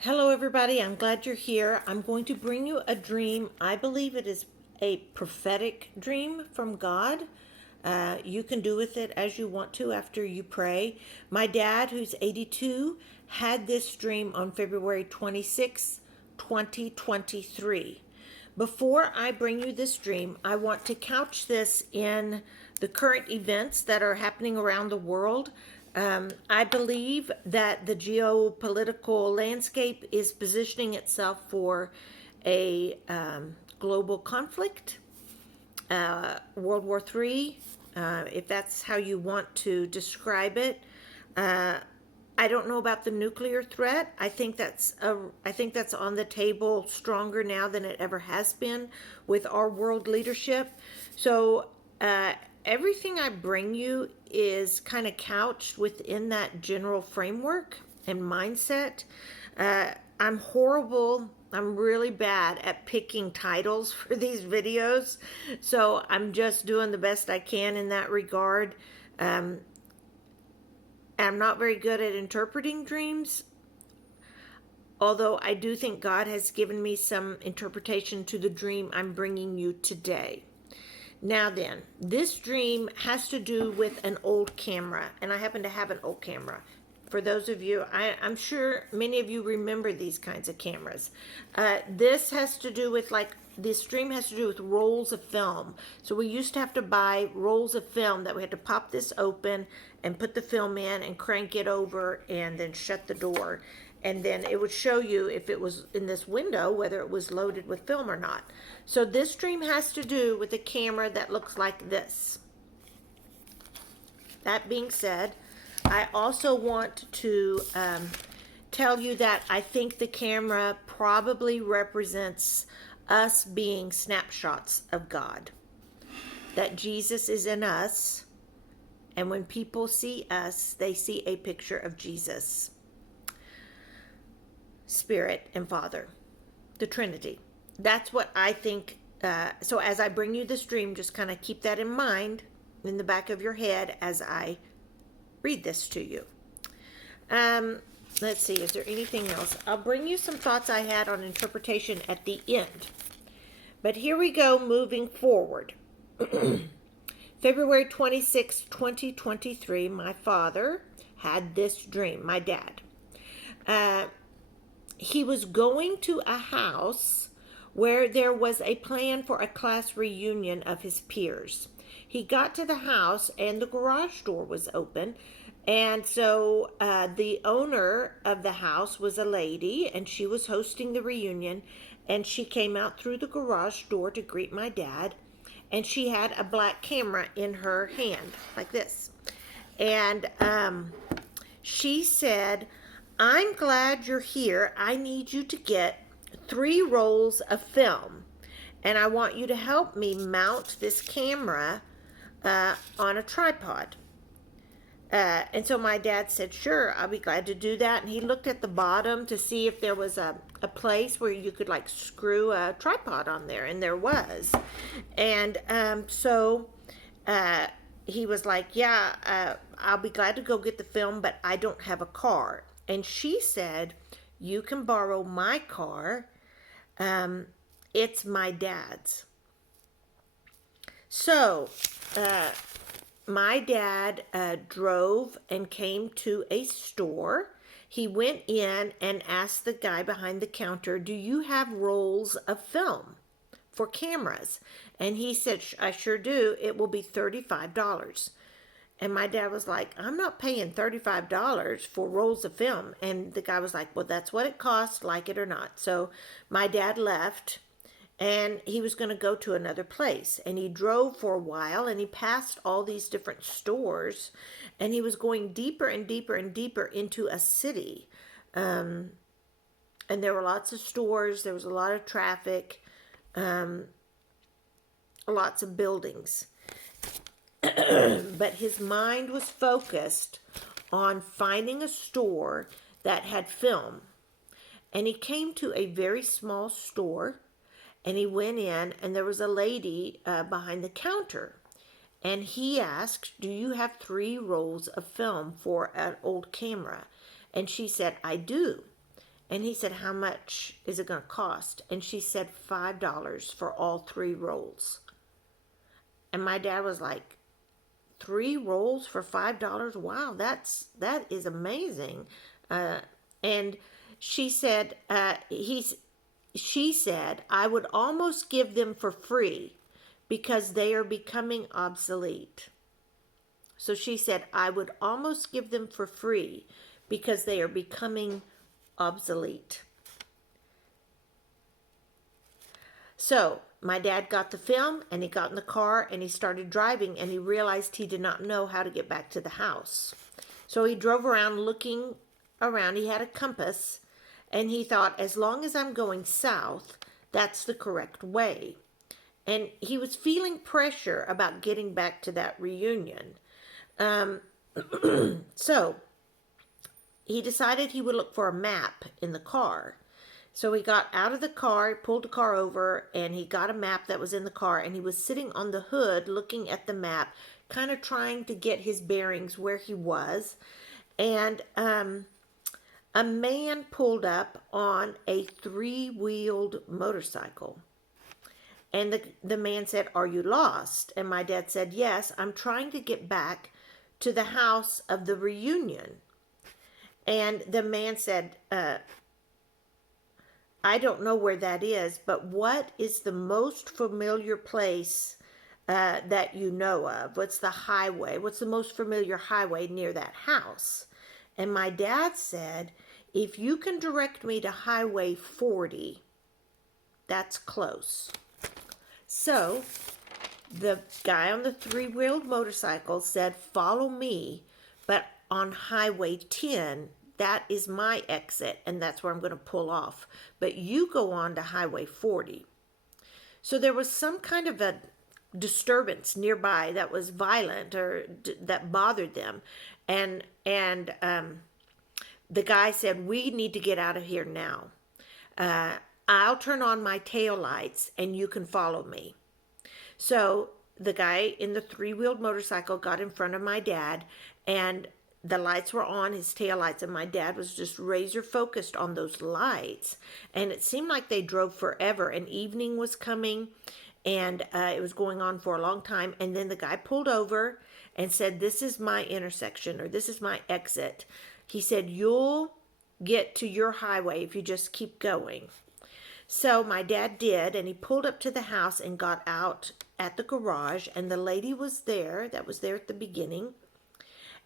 Hello, everybody. I'm glad you're here. I'm going to bring you a dream. I believe it is a prophetic dream from God. You can do with it as you want to after you pray. My dad, who's 82, had this dream on February 26, 2023. Before I bring you this dream, I want to couch this in the current events that are happening around the world. I believe that the geopolitical landscape is positioning itself for a global conflict, World War III, if that's how you want to describe it. I don't know about the nuclear threat. I think that's on the table stronger now than it ever has been with our world leadership. So everything I bring you is kind of couched within that general framework and mindset. I'm horrible. I'm really bad at picking titles for these videos, so I'm just doing the best I can in that regard. Um, I'm not very good at interpreting dreams, although I do think God has given me some interpretation to the dream I'm bringing you today. Now then, this dream has to do with an old camera, and I happen to have an old camera. For those of you, I'm sure many of you remember these kinds of cameras. This has to do with this stream has to do with rolls of film. So we used to have to buy rolls of film that we had to pop this open and put the film in and crank it over and then shut the door. And then it would show you if it was in this window, whether it was loaded with film or not. So this stream has to do with a camera that looks like this. That being said, I also want to tell you that I think the camera probably represents us being snapshots of God. That Jesus is in us, and when people see us, they see a picture of Jesus, Spirit, and Father, the Trinity. That's what I think. So as I bring you this dream, just kind of keep that in mind in the back of your head as I read this to you. Let's see, is there anything else? I'll bring you some thoughts I had on interpretation at the end. But here we go, moving forward. February 26, 2023, my father had this dream, my dad. He was going to a house where there was a plan for a class reunion of his peers. He got to the house and the garage door was open. And so the owner of the house was a lady, and she was hosting the reunion. And she came out through the garage door to greet my dad. And she had a black camera in her hand, like this. And she said, "I'm glad you're here. I need you to get 3 rolls of film. And I want you to help me mount this camera on a tripod." And so my dad said, "Sure, I'll be glad to do that." And he looked at the bottom to see if there was a place where you could screw a tripod on there. And there was. And so he was like, "Yeah, I'll be glad to go get the film, but I don't have a car." And she said, "You can borrow my car. It's my dad's." So my dad drove and came to a store. He went in and asked the guy behind the counter, "Do you have rolls of film for cameras?" And he said, "I sure do. It will be $35. And my dad was like, "I'm not paying $35 for rolls of film." And the guy was like, "Well, that's what it costs, like it or not." So my dad left, and he was going to go to another place. And he drove for a while, and he passed all these different stores, and he was going deeper and deeper and deeper into a city. And there were lots of stores. There was a lot of traffic, lots of buildings. But his mind was focused on finding a store that had film. And he came to a very small store, and he went in, and there was a lady behind the counter. And he asked, "Do you have 3 rolls of film for an old camera?" And she said, "I do." And he said, how much is it going to cost? And she said, $5 for all 3 rolls. And my dad was like, 3 rolls for $5? Wow, that is amazing. And she said, she said, I would almost give them for free because they are becoming obsolete. So she said, I would almost give them for free because they are becoming obsolete. So my dad got the film and he got in the car and he started driving and he realized he did not know how to get back to the house. So he drove around looking around. He had a compass and he thought, as long as I'm going south, that's the correct way. And he was feeling pressure about getting back to that reunion. So he decided he would look for a map in the car. So he got out of the car, pulled the car over, and he got a map that was in the car, and he was sitting on the hood looking at the map, kind of trying to get his bearings where he was. And a man pulled up on a 3-wheeled motorcycle. And the man said, are you lost? And my dad said, yes, I'm trying to get back to the house of the reunion. And the man said, I don't know where that is, but what is the most familiar place that you know of? What's the highway? What's the most familiar highway near that house? And my dad said, if you can direct me to Highway 40, that's close. So the guy on the 3-wheeled motorcycle said, follow me, but on Highway 10, that is my exit, and that's where I'm going to pull off. But you go on to Highway 40. So there was some kind of a disturbance nearby that was violent or that bothered them. And the guy said, we need to get out of here now. I'll turn on my tail lights and you can follow me. So the guy in the 3-wheeled motorcycle got in front of my dad, and the lights were on, his tail lights, and my dad was just razor focused on those lights. And it seemed like they drove forever, and evening was coming, and it was going on for a long time. And then the guy pulled over and said, this is my intersection, or this is my exit. He said, you'll get to your highway if you just keep going. So my dad did, and he pulled up to the house and got out at the garage, and the lady was there that was there at the beginning.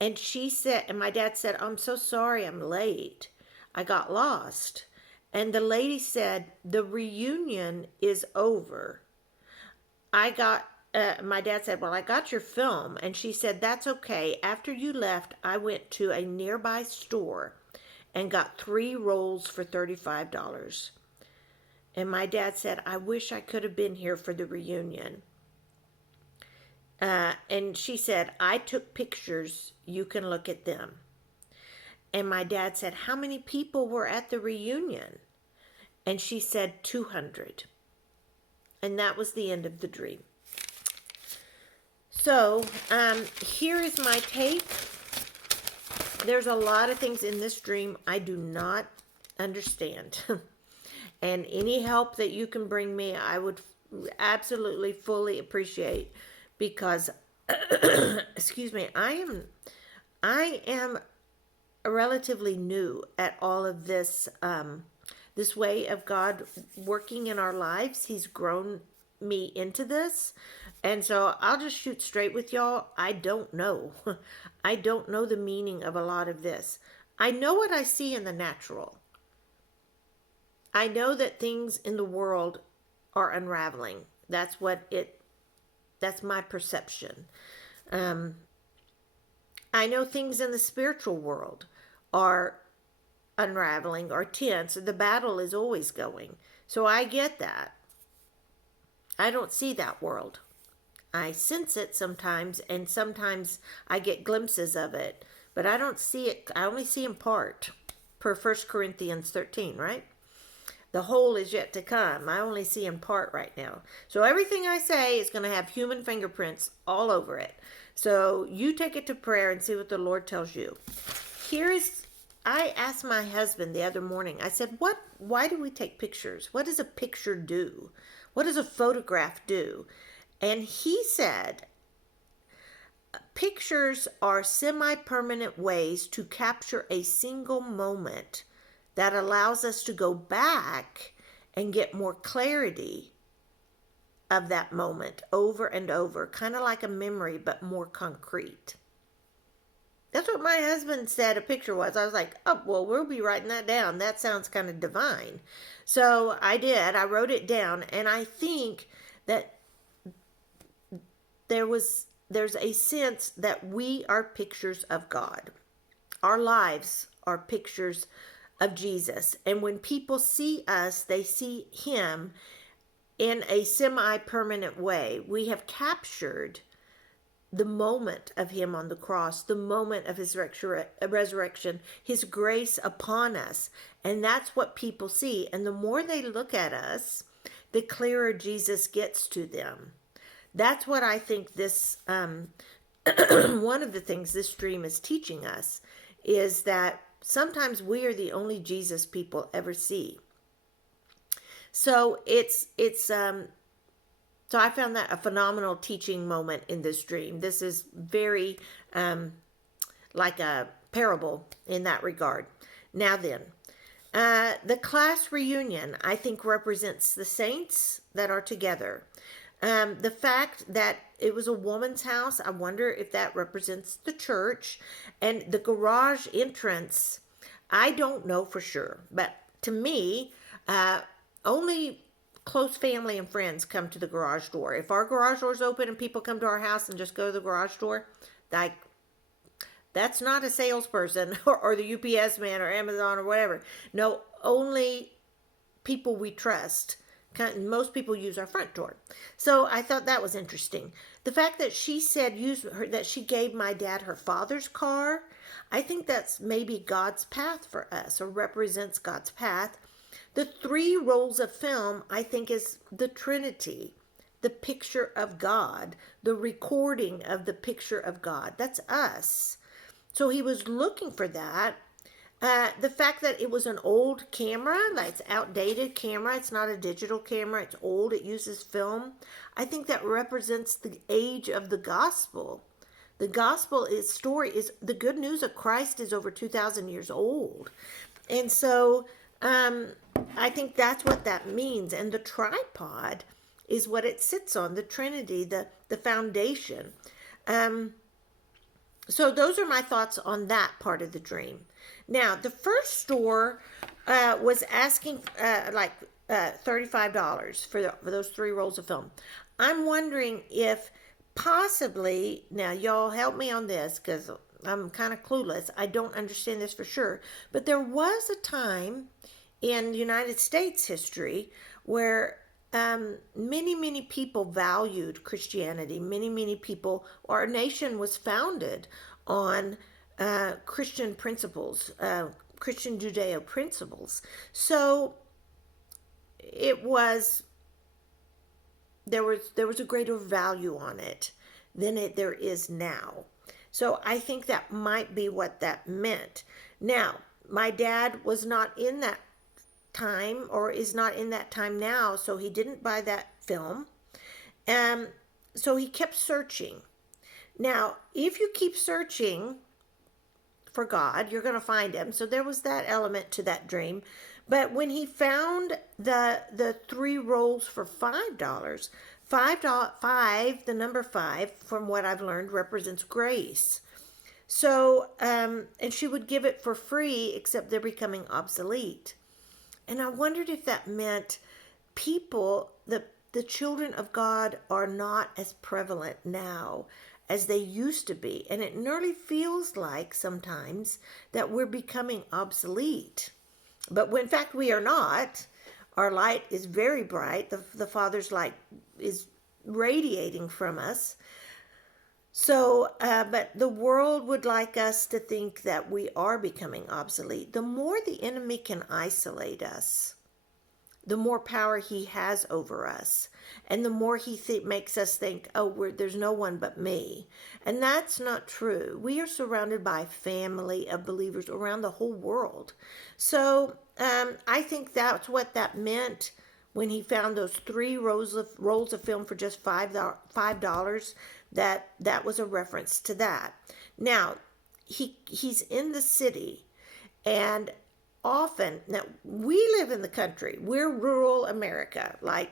And she said, and my dad said, I'm so sorry I'm late. I got lost. And the lady said, the reunion is over. My dad said, well, I got your film. And she said, that's okay. After you left, I went to a nearby store and got 3 rolls for $35. And my dad said, I wish I could have been here for the reunion. And she said, I took pictures. You can look at them. And my dad said, how many people were at the reunion? And she said, 200. And that was the end of the dream. So here is my take. There's a lot of things in this dream I do not understand. And any help that you can bring me, I would absolutely fully appreciate, because excuse me, I am relatively new at all of this this way of God working in our lives. He's grown me into this. And so I'll just shoot straight with y'all. I don't know. I don't know the meaning of a lot of this. I know what I see in the natural. I know that things in the world are unraveling. That's my perception. I know things in the spiritual world are unraveling or tense. The battle is always going. So I get that. I don't see that world. I sense it sometimes, and sometimes I get glimpses of it, but I don't see it. I only see in part, per 1 Corinthians 13, right? The whole is yet to come. I only see in part right now. So everything I say is going to have human fingerprints all over it. So you take it to prayer and see what the Lord tells you. Here is I asked my husband the other morning, I said, why do we take pictures? What does a picture do? What does a photograph do? And he said, pictures are semi permanent ways to capture a single moment that allows us to go back and get more clarity of that moment over and over, kind of like a memory, but more concrete. That's what my husband said a picture was. I was like, oh, well, we'll be writing that down. That sounds kind of divine. So I did. I wrote it down. And I think that there's a sense that we are pictures of God. Our lives are pictures of Jesus. And when people see us, they see him in a semi-permanent way. We have captured the moment of him on the cross, the moment of his resurrection, his grace upon us. And that's what people see. And the more they look at us, the clearer Jesus gets to them. That's what I think this, one of the things this dream is teaching us is that sometimes we are the only Jesus people ever see. So so I found that a phenomenal teaching moment in this dream. This is very like a parable in that regard. Now then, the class reunion, I think, represents the saints that are together. The fact that it was a woman's house, I wonder if that represents the church. And the garage entrance, I don't know for sure. But to me, only close family and friends come to the garage door. If our garage door is open and people come to our house and just go to the garage door, like, that's not a salesperson or the UPS man or Amazon or whatever. No, only people we trust. Most people use our front door. So I thought that was interesting. The fact that she said that she gave my dad her father's car, I think that's maybe God's path for us, or represents God's path. The 3 rolls of film, I think, is the Trinity, the picture of God, the recording of the picture of God. That's us. So he was looking for that. The fact that it was an old camera, like it's outdated camera, it's not a digital camera, it's old, it uses film. I think that represents the age of the gospel. The gospel story is the good news of Christ is over 2,000 years old. And so I think that's what that means. And the tripod is what it sits on, the Trinity, the foundation. So those are my thoughts on that part of the dream. Now, the first store was asking $35 for those 3 rolls of film. I'm wondering if possibly, now y'all help me on this because I'm kind of clueless. I don't understand this for sure. But there was a time in United States history where many people valued Christianity. Many people, our nation was founded on Christian principles, Christian Judeo principles. So there was a greater value on it than there is now. So I think that might be what that meant. Now, my dad was not in that time, or is not in that time now, so he didn't buy that film. So he kept searching. Now, if you keep searching for God, you're going to find him. So there was that element to that dream. But when he found the 3 rolls for $5, the number 5, from what I've learned, represents grace. So, and she would give it for free, except they're becoming obsolete. And I wondered if that meant people, the children of God, are not as prevalent now as they used to be. And it nearly feels like sometimes that we're becoming obsolete. But when, in fact, we are not. Our light is very bright. The Father's light is radiating from us. So, but the world would like us to think that we are becoming obsolete. The more the enemy can isolate us, the more power he has over us. And the more he makes us think, oh, there's no one but me. And that's not true. We are surrounded by a family of believers around the whole world. So I think that's what that meant when he found those three rolls of film for just $5. That was a reference to that. Now, he's in the city, and often, now we live in the country, we're rural America, like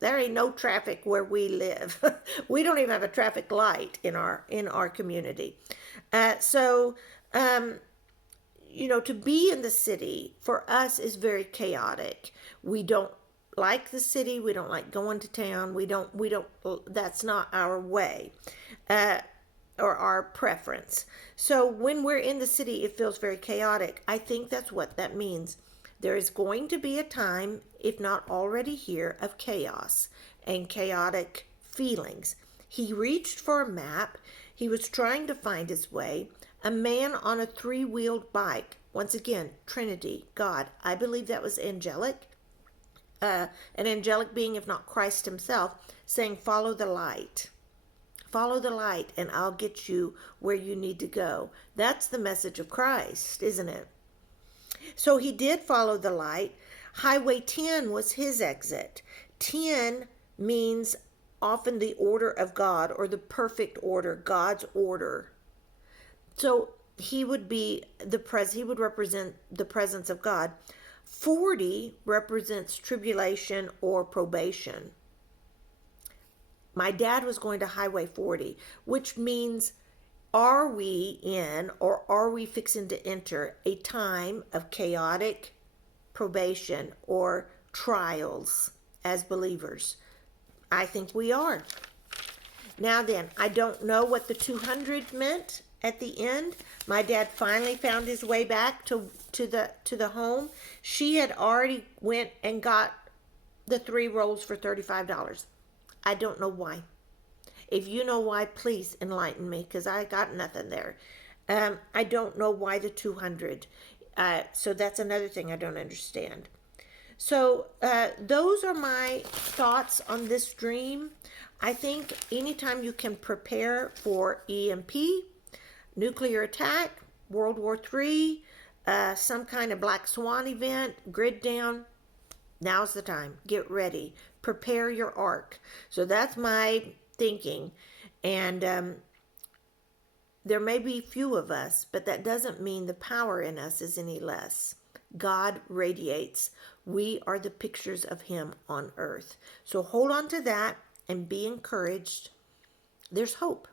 there ain't no traffic where we live. We don't even have a traffic light in our community. So to be in the city for us is very chaotic. We don't like the city. We don't like going to town. We don't, that's not our way. Or our preference. So when we're in the city, it feels very chaotic. I think that's what that means. There is going to be a time, if not already here, of chaos and chaotic feelings. He reached for a map. He was trying to find his way. A man on a three-wheeled bike. Once again, Trinity, God. I believe that was angelic. An angelic being, if not Christ himself, saying, follow the light. Follow the light and I'll get you where you need to go. That's the message of Christ, isn't it? So he did follow the light. Highway 10 was his exit. 10 means often the order of God, or the perfect order, God's order. So he would be he would represent the presence of God. 40 represents tribulation or probation. My dad was going to Highway 40, which means, are we in, or are we fixing to enter a time of chaotic probation or trials as believers? I think we are. Now then, I don't know what the 200 meant at the end. My dad finally found his way back to the home. She had already went and got the 3 rolls for $35. I don't know why. If you know why, please enlighten me, because I got nothing there. I don't know why the 200. So that's another thing I don't understand. So those are my thoughts on this dream. I think anytime you can prepare for EMP, nuclear attack, World War III, some kind of black swan event, grid down, now's the time. Get ready. Prepare your ark. So that's my thinking. And there may be few of us, but that doesn't mean the power in us is any less. God radiates. We are the pictures of him on earth. So hold on to that and be encouraged. There's hope.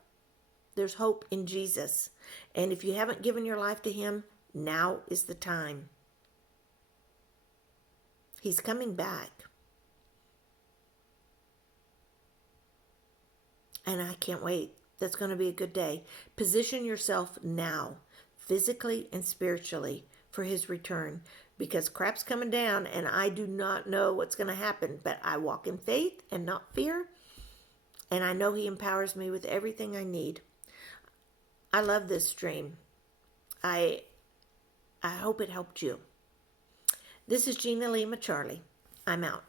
There's hope in Jesus. And if you haven't given your life to him, now is the time. He's coming back. And I can't wait. That's going to be a good day. Position yourself now, physically and spiritually, for his return. Because crap's coming down and I do not know what's going to happen. But I walk in faith and not fear. And I know he empowers me with everything I need. I love this dream. I hope it helped you. This is Gina Lima Charlie. I'm out.